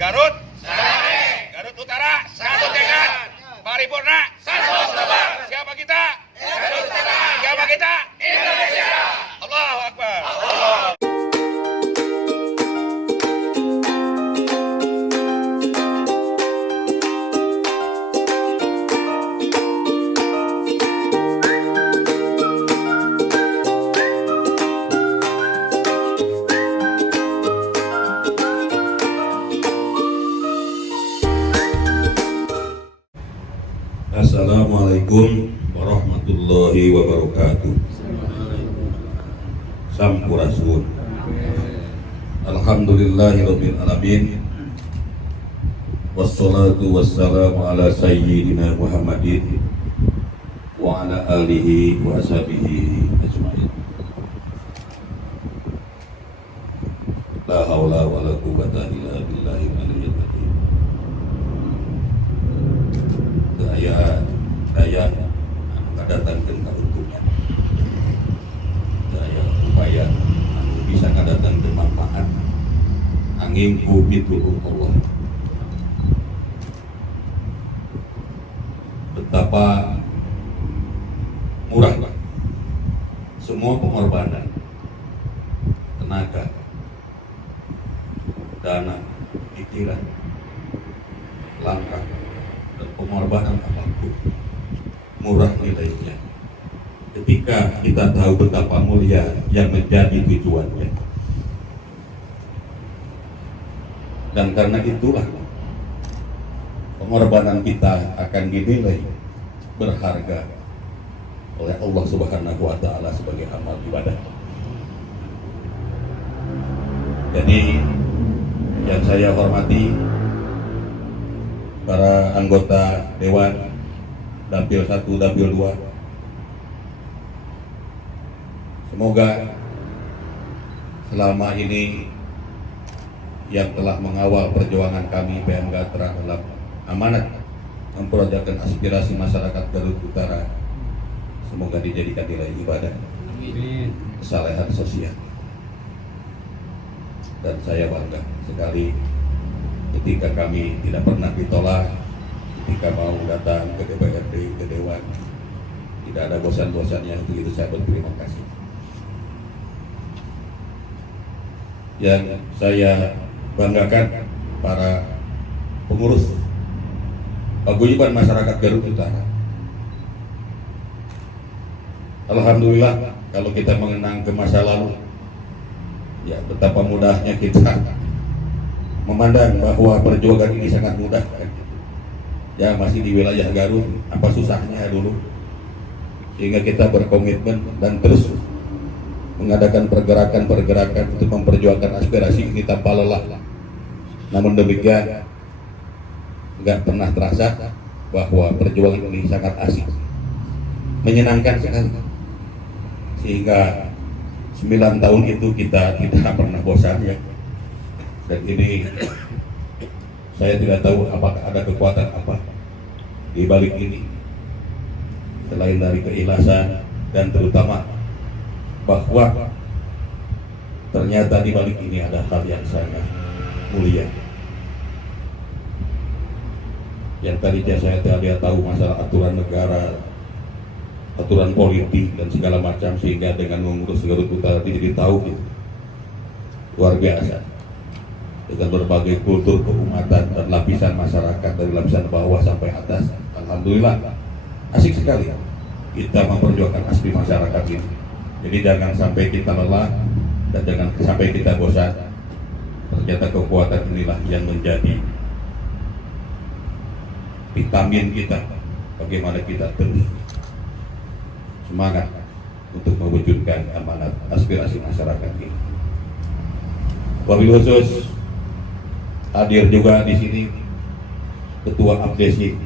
Garut, Garut Utara, satu tekad, paripurna, satu sabar. Siapa kita? Garut Utara. Siapa kita? Indonesia. Allahu Akbar. Assalamualaikum warahmatullahi wabarakatuh. Sampurasun. Alhamdulillahirabbil alamin. Wassalatu wassalamu ala sayyidina Muhammadin wa ala alihi wa ashabihi ajmain. La haula wala quwwata illa billahil aliyyil azim. Daya ngadatangkeun kauntungan, daya upaya anu bisa ngadatangkeun manfaat angin ku pituluh Allah. Betapa murah semua pengorbanan tenaga, dana, pikiran, langkah dan pengorbanan apapun murah nilainya ketika kita tahu betapa mulia yang menjadi tujuannya. Dan karena itulah pengorbanan kita akan dinilai berharga oleh Allah Subhanahu wa Ta'ala sebagai amal ibadah. Jadi yang saya hormati para anggota Dewan Dapil 1, Dapil 2, semoga selama ini yang telah mengawal perjuangan kami PMK dalam amanat memperjuangkan aspirasi masyarakat Garut Utara, semoga dijadikan nilai ibadah, kesalehan sosial. Dan saya bangga sekali ketika kami tidak pernah ditolak, ketika mau datang ke DPRD, ke Dewan, tidak ada bosan-bosannya. Untuk itu saya berterima kasih. Yang saya banggakan para pengurus paguyuban masyarakat Garut Utara. Alhamdulillah, kalau kita mengenang ke masa lalu, ya betapa mudahnya kita memandang bahwa perjuangan ini sangat mudah. Ya masih di wilayah Garut, apa susahnya dulu, sehingga kita berkomitmen dan terus mengadakan pergerakan-pergerakan untuk memperjuangkan aspirasi ini tanpa lelah. Namun demikian, nggak pernah terasa bahwa perjuangan ini sangat asik, menyenangkan sekali, sehingga 9 tahun itu kita tidak pernah bosan ya. Dan ini saya tidak tahu apakah ada kekuatan apa di balik ini selain dari keikhlasan, dan terutama bahwa ternyata di balik ini ada hal yang sangat mulia. Yang tadinya saya tidak tahu masalah aturan negara, aturan politik dan segala macam, sehingga dengan mengurus Garut Utara jadi tahu gitu. Luar biasa. Dengan berbagai kultur keumatan dan lapisan masyarakat dari lapisan bawah sampai atas. Alhamdulillah, asik sekali kita memperjuangkan aspirasi masyarakat ini. Jadi jangan sampai kita lelah dan jangan sampai kita bosan. Ternyata kekuatan inilah yang menjadi vitamin kita, bagaimana kita terus semangat untuk mewujudkan amanat aspirasi masyarakat ini. Wabil khusus hadir juga di sini Ketua Abdesi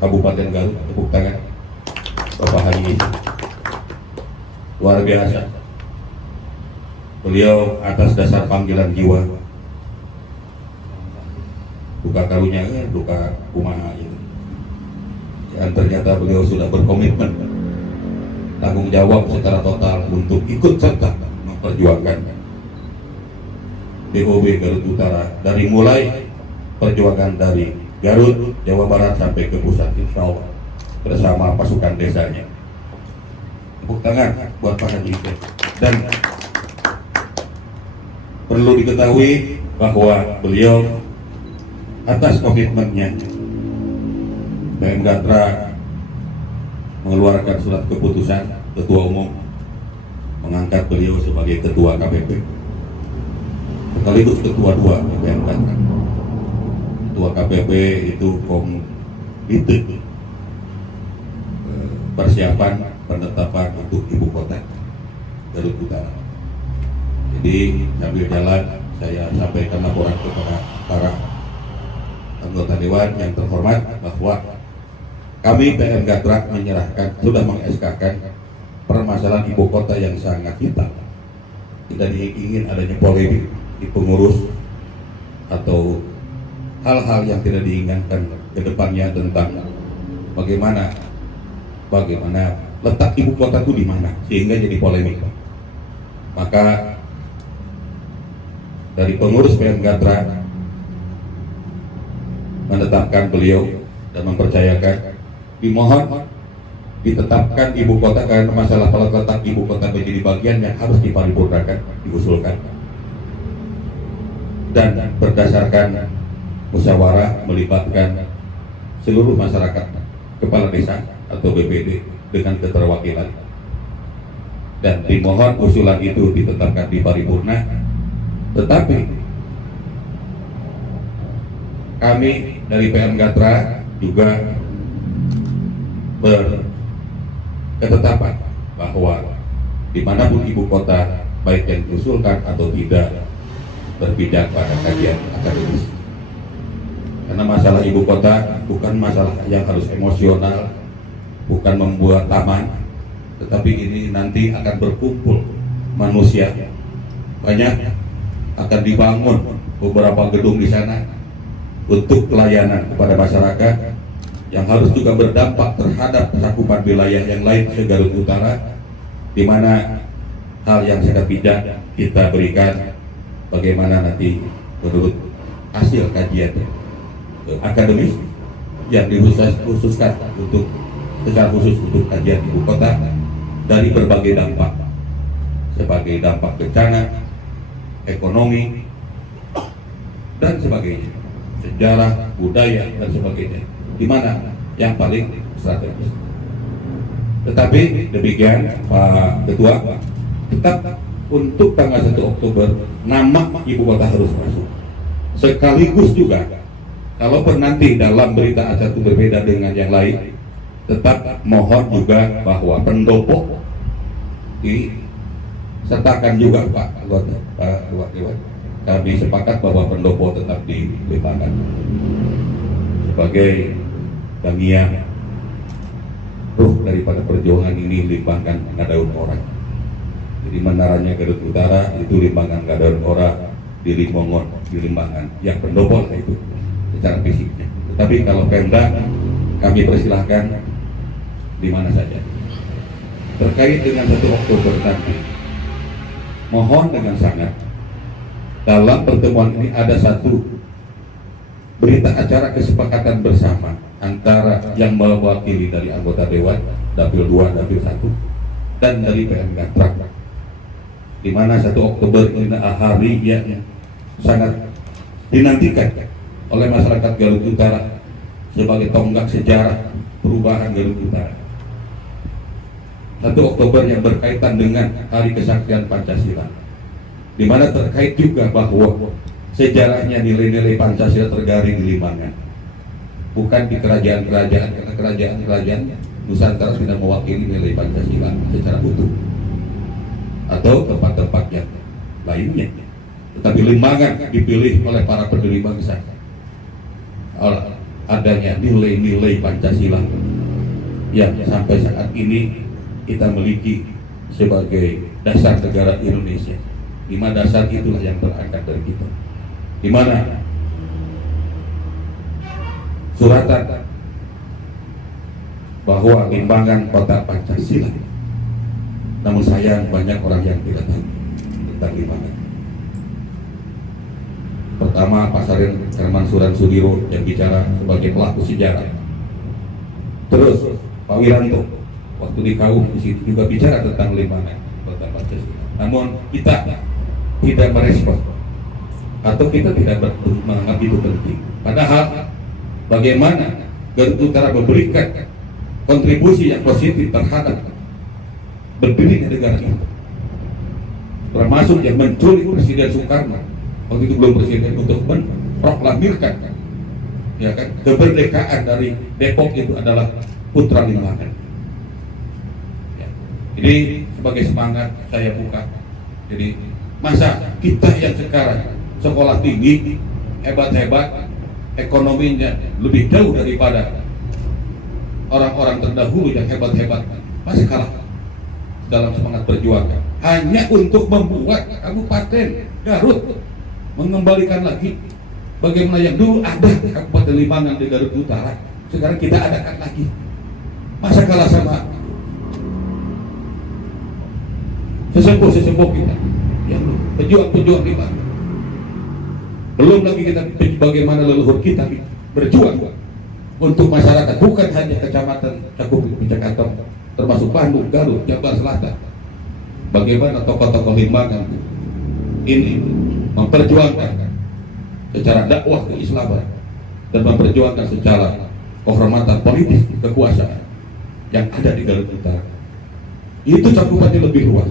Kabupaten Garut, tepuk tangan Bapak Haji. Luar biasa. Beliau atas dasar panggilan jiwa, duka karunia, duka kumaha itu. Dan ternyata beliau sudah berkomitmen, tanggung jawab secara total untuk ikut serta memperjuangkan DOB Garut Utara dari mulai perjuangan dari Garut, Jawa Barat sampai ke pusat, insya Allah bersama pasukan desanya. Tepuk tangan buat Pak Haji Ipin. Dan perlu diketahui bahwa beliau atas komitmennya, PM Gatra mengeluarkan surat keputusan Ketua Umum mengangkat beliau sebagai Ketua KPP sekaligus Ketua 2 PM Gatra. Ketua KPP itu komite persiapan penetapan untuk ibu kota Garut Utara. Jadi sambil jalan saya sampaikan laporan kepada para anggota Dewan yang terhormat bahwa kami PM Gatra menyerahkan, sudah meng-SK-kan permasalahan ibu kota yang sangat vital. Tidak ingin adanya polemik di pengurus atau hal-hal yang tidak diinginkan ke depannya tentang bagaimana letak ibu kota itu di mana sehingga jadi polemik. Maka dari pengurus PM Gatra menetapkan beliau dan mempercayakan dimohon ditetapkan ibu kota karena masalah letak ibu kota menjadi bagian yang harus diparipurnakan, diusulkan, dan berdasarkan musyawarah melibatkan seluruh masyarakat, kepala desa atau BPD dengan keterwakilan, dan dimohon usulan itu ditetapkan di paripurna. Tetapi kami dari PM Gatra juga berketetapan bahwa dimanapun ibu kota baik yang diusulkan atau tidak berpijak pada kajian akademis. Karena masalah ibu kota bukan masalah yang harus emosional, bukan membuat taman, tetapi ini nanti akan berkumpul manusia banyak, akan dibangun beberapa gedung di sana untuk pelayanan kepada masyarakat yang harus juga berdampak terhadap cakupan wilayah yang lain se-Garut Utara, di mana hal yang sangat bijak kita berikan bagaimana nanti menurut hasil kajian akademis yang dikhususkan untuk secara khusus untuk kajian ibu kota dari berbagai dampak, sebagai dampak bencana, ekonomi, dan sebagainya, sejarah, budaya, dan sebagainya, di mana yang paling strategis. Tetapi demikian Pak Ketua, tetap untuk tanggal 1 Oktober nama ibu kota harus masuk. Sekaligus juga, kalau nanti dalam berita acara itu berbeda dengan yang lain, tetap mohon juga bahwa pendopo disertakan juga Pak anggota, Pak Dewan. Kami sepakat bahwa pendopo tetap dilibatkan sebagai bagian ruh daripada perjuangan ini. Limbangkan Ngadaun orang. Jadi menaranya Garut Utara itu Limbangan Ngadaun orang, di Limongon di Limbangan, yang pendopo itu secara fisiknya. Tetapi kalau Pemda kami persilahkan di mana saja. Terkait dengan 1 Oktober nanti, mohon dengan sangat dalam pertemuan ini ada satu berita acara kesepakatan bersama antara yang mewakili dari anggota Dewan Dapil 2, Dapil 1 dan dari PM Gatra, di mana 1 Oktober ini hari yang sangat dinantikan oleh masyarakat Garut Utara sebagai tonggak sejarah perubahan Garut Utara. 1 Oktober yang berkaitan dengan Hari Kesaktian Pancasila, di mana terkait juga bahwa sejarahnya nilai-nilai Pancasila tergaring di Limbangan, bukan di kerajaan-kerajaan, karena kerajaan-kerajaan Nusantara sudah mewakili nilai Pancasila secara utuh, atau tempat-tempat yang lainnya. Tetapi Limbangan dipilih oleh para pendiri bangsa adanya nilai-nilai Pancasila yang sampai saat ini kita miliki sebagai dasar negara Indonesia, di mana dasar itulah yang terangkat dari kita, di mana suratan bahwa Limbangan kota Pancasila. Namun sayang banyak orang yang tidak tahu tentang Limbangan. Pertama, Pak Sarin Herman Suran Sudiro yang bicara sebagai pelaku sejarah. Terus Pak Wiranto waktu di Kaum di situ juga bicara tentang Limbangan Kota Pancasila. Namun kita tidak merespon atau kita tidak menganggap itu penting. Padahal bagaimana Garut Utara memberikan kontribusi yang positif terhadap berdirinya negara ini, termasuk yang menculik Presiden Soekarno waktu itu belum presiden untuk memproklamirkan ya kan kemerdekaan dari Depok itu adalah putra Limbangan. Ya. Jadi sebagai semangat saya buka. Jadi masa kita yang sekarang sekolah tinggi hebat-hebat, ekonominya lebih jauh daripada orang-orang terdahulu yang hebat-hebat, masih kalah dalam semangat perjuangan hanya untuk membuat Kabupaten Garut, mengembalikan lagi bagaimana yang dulu ada Kabupaten Limbangan di Garut Utara, sekarang kita adakan lagi. Masa kalah sama sesepuh kita yang pejuang-pejuang Limbangan. Belum lagi kita bagaimana leluhur kita berjuang untuk masyarakat, bukan hanya kecamatan Cakup Picakatong, termasuk Bandung, Garut, Jabar Selatan. Bagaimana tokoh-tokoh Limbangan ini memperjuangkan secara dakwah keislaman dan memperjuangkan secara kehormatan politis kekuasaan yang ada di Garut Utara. Itu cakupannya lebih luas.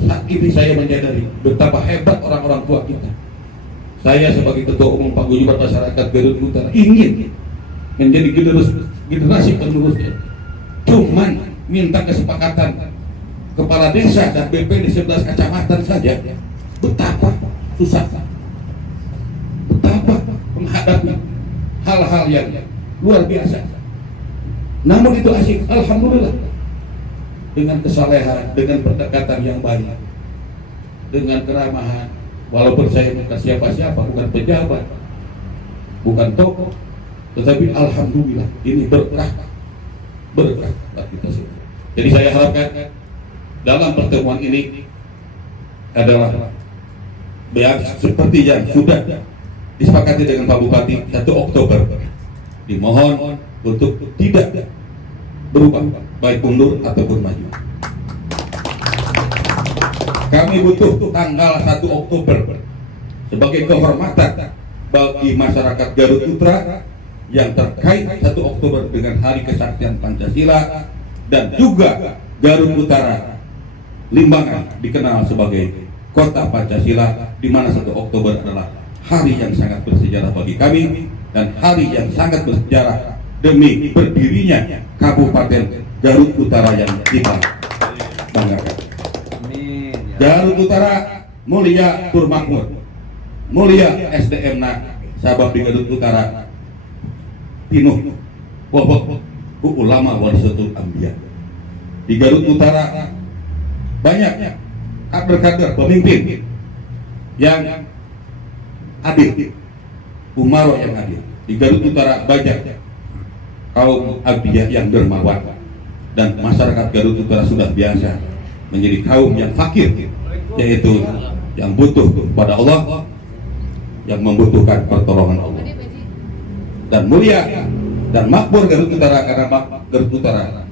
Saat ini saya menyadari betapa hebat orang-orang tua kita. Saya sebagai Ketua Umum Paguyuban Masyarakat Garut Utara ingin menjadi generasi penerusnya. Cuman minta kesepakatan kepala desa dan BP di 11 kecamatan saja, betapa susah, betapa menghadapi hal-hal yang luar biasa. Namun itu asik, alhamdulillah, dengan kesalehan, dengan pendekatan yang baik, dengan keramahan. Walaupun saya bukan siapa-siapa, bukan pejabat, bukan tokoh, tetapi alhamdulillah ini berkah buat kita semua. Jadi saya harapkan dalam pertemuan ini adalah seperti yang sudah disepakati dengan Pak Bupati 1 Oktober, dimohon untuk tidak berubah baik mundur ataupun maju. Kami butuh tanggal 1 Oktober sebagai kehormatan bagi masyarakat Garut Utara yang terkait 1 Oktober dengan Hari Kesaktian Pancasila, dan juga Garut Utara Limbangan dikenal sebagai Kota Pancasila, di mana 1 Oktober adalah hari yang sangat bersejarah bagi kami dan hari yang sangat bersejarah demi berdirinya Kabupaten Garut Utara yang kita banggakan. Garut Utara mulia tur makmur, mulia SDM na sabab di Garut Utara pinuh wabah ku ulama warisatul anbiya. Di Garut Utara banyak kader-kader pemimpin yang adil, umaro yang adil. Di Garut Utara banyak kaum abdiyah yang dermawan, dan masyarakat Garut Utara sudah biasa menjadi kaum yang fakir, yaitu yang butuh pada Allah, yang membutuhkan pertolongan Allah. Dan mulia dan makmur Garut Utara karena Garut Utara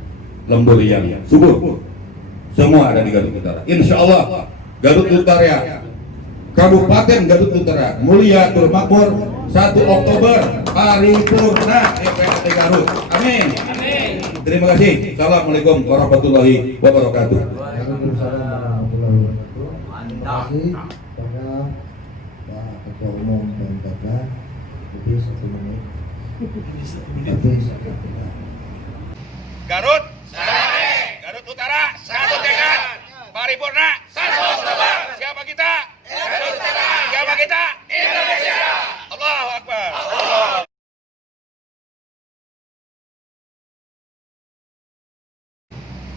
lembur yang subur. Semua ada di Garut Utara. Insya Allah Garut Utara, Kabupaten Garut Utara mulia tur makmur 1 Oktober paripurna DPRD Garut. Amin. Terima kasih. Assalamualaikum warahmatullahi wabarakatuh. Waalaikumsalam warahmatullahi wabarakatuh. Terima kasih kepada Pak Ketua Umum BNPB. Jadi 1 menit. Garut, Garut Utara, satu tekad, paripurna, 1 Oktober. Siapa kita? Garut Utara. Siapa kita? Indonesia. Allahu Akbar.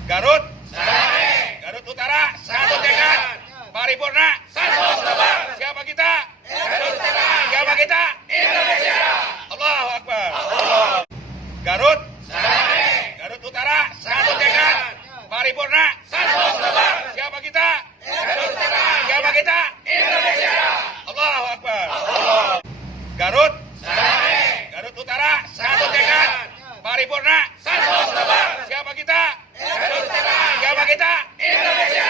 Garut, Garut Utara, satu tekad, paripurna, 1 Oktober. Siapa kita? Garut Utara. Siapa kita? Indonesia. Allahu Akbar. Garut, Garut Utara, Indonesia.